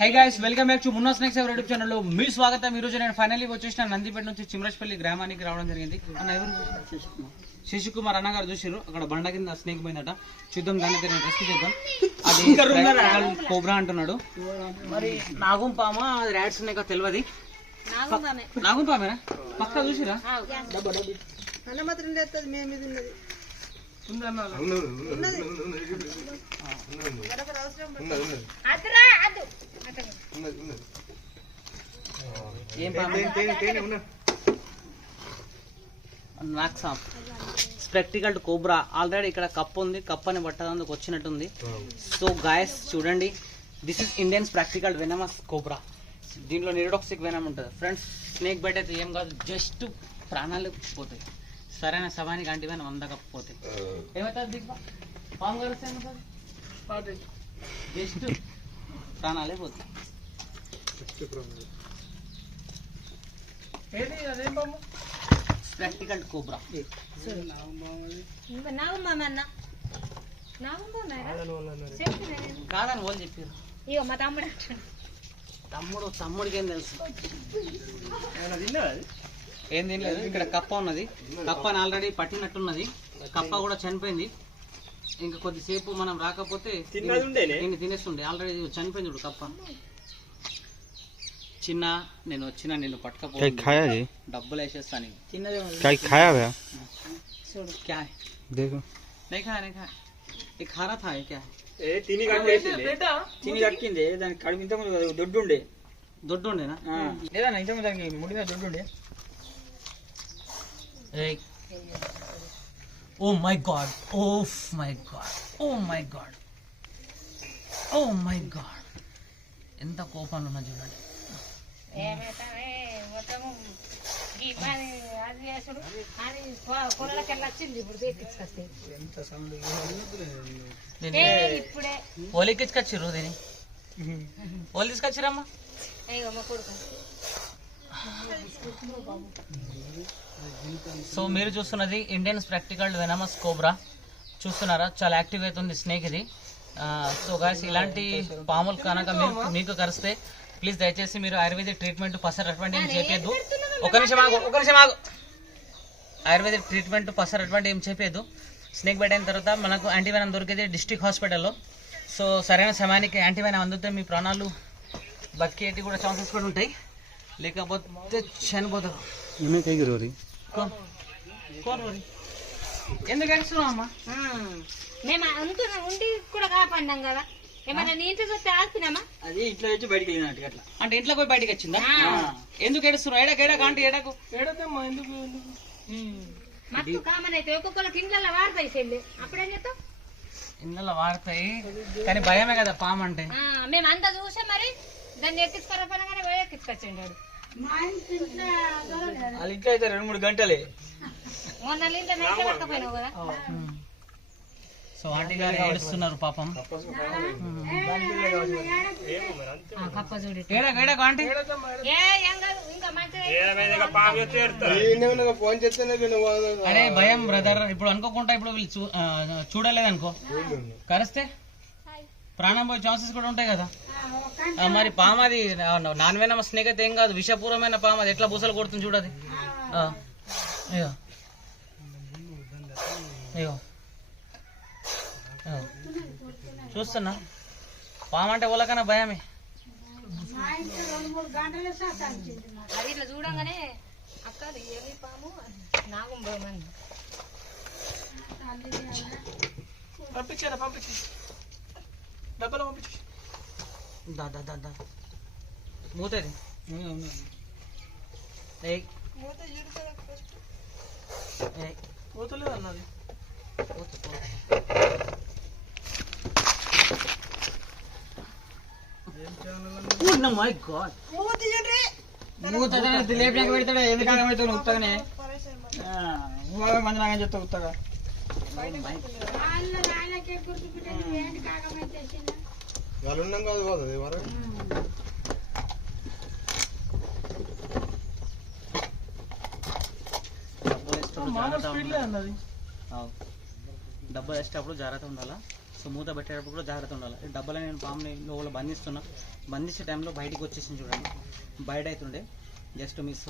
Hi guys, welcome back to Munna snacks ever YouTube channel లో మీ స్వాగతం. ఈ రోజు నేను ఫైనల్లీ వచ్చేసిన నందిపేట నుంచి చిమ్రష్పల్లి గ్రామానికి రావడం జరిగింది. అన్న ఎవరు? శశికుమార్ అన్నగారు చూసారు అక్కడ బండ కింద స్నేక్ పోయిందట. చూద్దాం, దాన్ని రెస్క్యూ చేద్దాం. అది కోబ్రా అంటున్నాడు. మరి నాగం పామా అది ర్యాట్స్ ఉన్నాయో తెలియదు. నాగం పామేనా? పక్కా చూసిరా? Spectacle cobra. ఆల్రెడీ ఇక్కడ కప్ ఉంది, కప్ అని పట్టడానికి వచ్చినట్టుంది. సో గాయస్ చూడండి, this is Indian practical venomous cobra. దీంట్లో నిరోటాక్సిక్ వెనమ్ ఉంటుంది ఫ్రెండ్స్. స్నేక్ బైట్ అయితే ఏం కాదు, జస్ట్ ప్రాణాలు పోతాయి. సరైన సమయానికి అంటివైనా అందకపోతే ఏమవుతుంది? పాము కలిస్తే ఏమవుతుంది? జస్ట్ ప్రాణాలే పోతాయి. ప్రాక్టికల్ కోబ్రా కాదని వాళ్ళు చెప్పారు. మా తమ్ముడికి ఏం తెలుసు? ఏం తినలేదు. ఇక్కడ కప్ప ఉన్నది. కప్పని ఆల్రెడీ పట్టినట్టున్నది. కప్ప కూడా చనిపోయింది. ఇంకా కొద్దిసేపు మనం రాకపోతే తినేస్తుండే. ఆల్రెడీ చనిపోయింది చూడు కప్ప. చిన్న నేను వచ్చిన నిన్ను పట్టుకపోతే డబ్బులు వేసేస్తాను. దొడ్డుండే దొడ్డుండేనా? లేదా ఇంతకు దానికి ముడి మీద దొడ్డుండే. Oh my god, oh my god, oh my god, oh my god, ఎంత కోపంలో ఉన్నా చూడండి. ఓలి తీసుకొచ్చిర్రు, దీన్ని ఓలి తీసుకొచ్చిరమ్మా. సో మీరు చూస్తున్నది ఇండియన్ ప్రాక్టికల్ వెనమస్ కోబ్రా. చూస్తున్నారా, చాలా యాక్టివ్ అవుతుంది స్నేక్ ఇది. సో గాయస్, ఇలాంటి పాములు కనుక మీకు కరిస్తే ప్లీజ్ దయచేసి మీరు ఆయుర్వేదిక్ ట్రీట్మెంట్ పసర్ అటువంటి ఏం చేపేద్దు. ఒక నిమిషం ఆగు. ఆయుర్వేదిక్ ట్రీట్మెంట్ పసర్ అటువంటి ఏం చేపేద్దు. స్నేక్ బైట్ అయిన తర్వాత మనకు యాంటీవెనం దొరికేది డిస్ట్రిక్ట్ హాస్పిటల్లో. సో సరైన సమయానికి యాంటీవెనం అందుతే మీ ప్రాణాలు బతికేటి కూడా ఛాన్సెస్ కూడా ఉంటాయి, లేకపోతే చనిపోతారు. ఎందుకు ఏడుస్తున్నావు అమ్మా? మేము ఉండి కూడా కాపాడినాం కదా. ఏమన్నా నీ ఇంట్లో చూస్తే ఆడుతున్నామా? అది ఇంట్లో వచ్చి బయటకు వెళ్ళినట్టు అట్లా. అంటే ఇంట్లో పోయి బయటకు వచ్చిందా? ఎందుకు ఏడుస్తున్నావు? ఏడకు ఆంటీ ఏడకు. ఏడకమ్మా, ఎందుకు మత్తు కామన్ అయితే ఒక్కొక్కరికి ఇంట్లో వాడతాయి చెల్లి. అప్పుడేం చేస్తావు? ఇంట్లో వాడతాయి కానీ భయమే కదా పాము అంటే. మేము అంతా చూసా మరి దాన్ని ఎక్కించుకోరపనగానే వేరే ఎక్కించుకొచ్చిండు. వాళ్ళ ఇంట్లో అయితే 2-3 గంటలే. మొన్న ఇంట్లో నైట్ పట్టకపోయినావు కదా. సో ఆంటీ గారు ఏడుస్తున్నారు పాపం. అరే భయం బ్రదర్. ఇప్పుడు అనుకోకుండా ఇప్పుడు వీళ్ళు చూడలేదనుకో, కరిస్తే ప్రాణం పోయే ఛాన్సెస్ కూడా ఉంటాయి కదా. మరి పాము అది నాన్ వెనమస్ స్నేక్ అయితే ఏం కాదు, విషపూర్వమైన పాము. అది ఎట్లా బూసలు కొడుతుంది చూడది. అయ్యో అయ్యో చూస్తున్నా, పాము అంటే వాళ్ళకన్నా భయమే. అది ఇట్లా చూడంగానే అక్క నాగుంబమని పంపించారా పంపించి డబ్బులు పంపించి దా దా దా దా మూతది ఏయ్ ఏయ్ పోతలేదు అన్నది మై గాడ్ మూత లేపినాక పెడతాడా ఎందుకు ఆగమవుతాడు ఉత్తగానే మంది నాగని చెప్తా ఉత్తగా వాళ్ళు ఉన్నాం కాదు పోతుంది మరి డబ్బా వేసేటప్పుడు జాగ్రత్త ఉండాలా. సో మూత పెట్టేటప్పుడు కూడా జాగ్రత్త ఉండాలి. ఈ డబ్బాలో నేను పాముని లోపల బంధిస్తున్నా. బంధించే టైంలో బయటికి వచ్చేసింది చూడండి, బయట అవుతుండే జస్ట్ మిస్.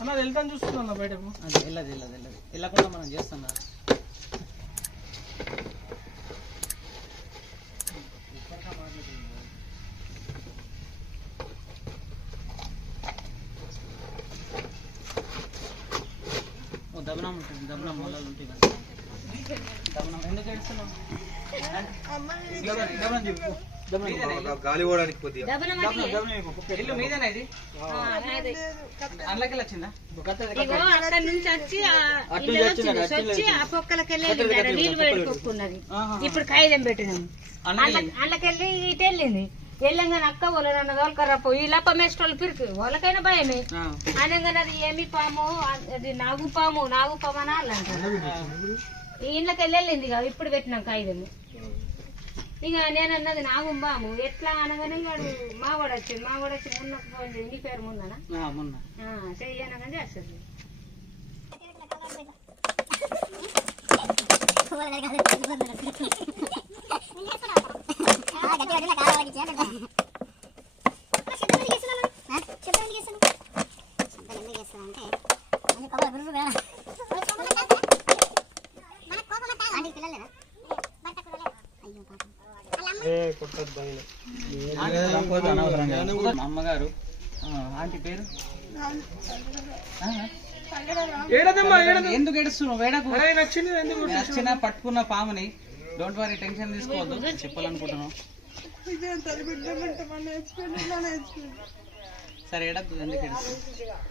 అన్నది వెళ్తాను చూస్తున్నా బయటకు. అది వెళ్ళదు వెళ్ళదు వెళ్ళదు వెళ్ళకుండా మనం చేస్తాం కదా. దబనం ఉంటుంది, దబనం మూలాలు ఉంటాయి కదా. దబనం ఎందుకు ఏడుస్తున్నావు? గాలి పోవడానికి కొద్దిగా ఇల్లు మీదేనా ఇది? అందులోకి వచ్చిందా? అక్కడ నుంచి వచ్చి ఆ పొక్కలకి వెళ్ళి నీళ్ళు పెట్టుకున్నది. ఇప్పుడు కాగితం పెట్టినాము. అందులోకెళ్ళి ఇటు వెళ్ళింది. వెళ్ళంగానే అక్క వాళ్ళు నన్ను తోలుకరాపో ఈ లప్ప మేస్టోళ్ళు పిరికి వాళ్ళకైనా భయమే. అనగానే అది ఏమి పాము, అది నాగు పాము అని వాళ్ళంటారు. ఈ ఇంట్లోకి వెళ్ళింది ఇక ఇప్పుడు పెట్టినాం కాగితం. ఇక నేను అన్నది నాగుంబాము ఎట్లా అనగానే వాడు మావాడు వచ్చి మున్నకు ఫోన్ చేసి నీ పేరు ముందనా చెయ్యనగానే చేస్తుంది. మా అమ్మగారు ఆంటీ పేరు ఎందుకు ఏడుస్తున్నావు? వేడకు నచ్చిన పట్టుకున్న పాముని. డోంట్ వరీ, టెన్షన్ తీసుకోవద్దు. చెప్పాలనుకుంటున్నావు సరే ఏడద్దు. ఎందుకు ఏడుస్తున్నావు?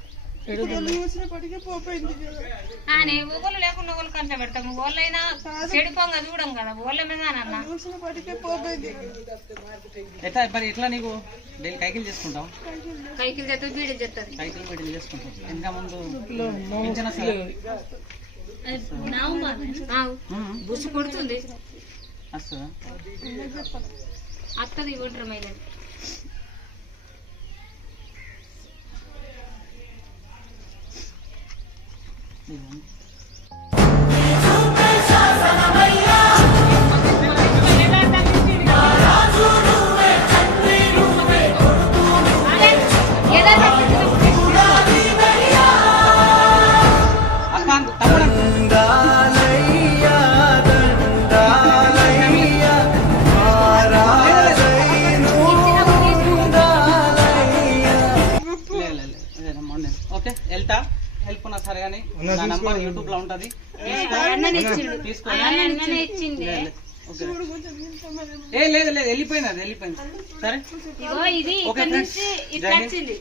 ఊళ్ళు లేకుండా ఊళ్ళు కంట పెడతాము. ఊళ్ళైనా చెడిపోంగా చూడం కదా ఊళ్ళ మీద ఎట్లా మరి ఎట్లా నీకు డైలీ కైకిలు చేసుకుంటావు? కైకిలు చేస్తుంది బీడీలు చేస్తుంది. కైకిలు బీడీలు చేసుకుంటావు. ఇంకా ముందు బుసు కొడుతుంది వస్తుందా? అత్తది ఒంటరి మైదా ఓకే వెళ్తా. హెల్ప్ ఉన్నా సరే కానీ నా నంబర్ యూట్యూబ్ లో ఉంటది. ఏ లేదు లేదు వెళ్ళిపోయింది, అది వెళ్ళిపోయింది. సరే ఇది ఇక్కడ నుంచి ఇట్లా వచ్చింది.